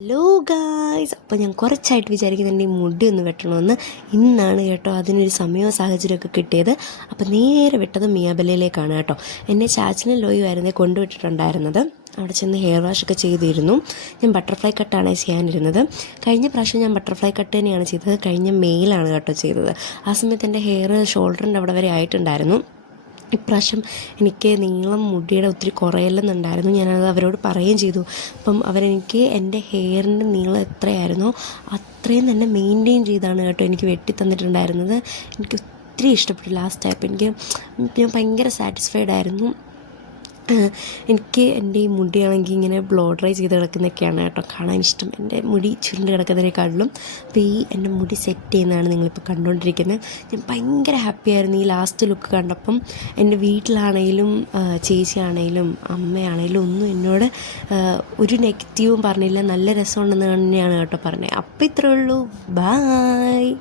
Hello guys, അപ്പോൾ ഞാൻ കുറച്ചായിട്ട് വിചാരിക്കുന്നുണ്ട് ഈ മുടി ഒന്ന് വെട്ടണമെന്ന്. ഇന്നാണ് കേട്ടോ അതിനൊരു സമയവും സാഹചര്യമൊക്കെ കിട്ടിയത്. അപ്പോൾ നേരെ വിട്ടത് മിയാബലയിലേക്കാണ് കേട്ടോ. എന്നെ ചാച്ചനും ലോയുമായിരുന്നു കൊണ്ടുവിട്ടിട്ടുണ്ടായിരുന്നത്. അവിടെ ചെന്ന് ഹെയർ വാഷൊക്കെ ചെയ്തിരുന്നു. ഞാൻ ബട്ടർഫ്ലൈ കട്ടാണ് ചെയ്യാനിരുന്നത്. കഴിഞ്ഞ പ്രാവശ്യം ഞാൻ ബട്ടർഫ്ലൈ കട്ട് തന്നെയാണ് ചെയ്തത്. കഴിഞ്ഞ മെയിലാണ് കേട്ടോ ചെയ്തത്. ആ സമയത്ത് എൻ്റെ ഹെയർ ഷോൾഡറിൻ്റെ അവിടെ വരെ ആയിട്ടുണ്ടായിരുന്നു. ഇപ്രാവശ്യം എനിക്ക് നീളം മുടിയുടെ ഒത്തിരി കുറയല്ലെന്നുണ്ടായിരുന്നു. ഞാനത് അവരോട് പറയുകയും ചെയ്തു. അപ്പം അവരെനിക്ക് എൻ്റെ ഹെയറിൻ്റെ നീളം എത്രയായിരുന്നോ അത്രയും തന്നെ മെയിൻറ്റെയിൻ ചെയ്താണ് കേട്ടോ എനിക്ക് വെട്ടി തന്നിട്ടുണ്ടായിരുന്നത്. എനിക്ക് ഒത്തിരി ഇഷ്ടപ്പെട്ടു ലാസ്റ്റായപ്പോൾ. ഞാൻ ഭയങ്കര സാറ്റിസ്ഫൈഡ് ആയിരുന്നു. എനിക്ക് എൻ്റെ ഈ മുടിയാണെങ്കിൽ ഇങ്ങനെ ബ്ലോ ഡ്രൈ ചെയ്ത് കിടക്കുന്നതൊക്കെയാണ് കേട്ടോ കാണാൻ ഇഷ്ടം, എൻ്റെ മുടി ചുരുണ്ട് കിടക്കുന്നതിനേക്കാളിലും. അപ്പോൾ ഈ എൻ്റെ മുടി സെറ്റ് ചെയ്യുന്നതാണ് നിങ്ങളിപ്പോൾ കണ്ടുകൊണ്ടിരിക്കുന്നത്. ഞാൻ ഭയങ്കര ഹാപ്പിയായിരുന്നു ഈ ലാസ്റ്റ് ലുക്ക് കണ്ടപ്പം. എൻ്റെ വീട്ടിലാണെങ്കിലും ചേച്ചിയാണെങ്കിലും അമ്മയാണെങ്കിലും ഒന്നും എന്നോട് ഒരു നെഗറ്റീവും പറഞ്ഞില്ല. നല്ല രസമുണ്ടെന്ന് തന്നെയാണ് കേട്ടോ പറഞ്ഞത്. അപ്പോൾ ഇത്രയേ ഉള്ളൂ. ബായ്.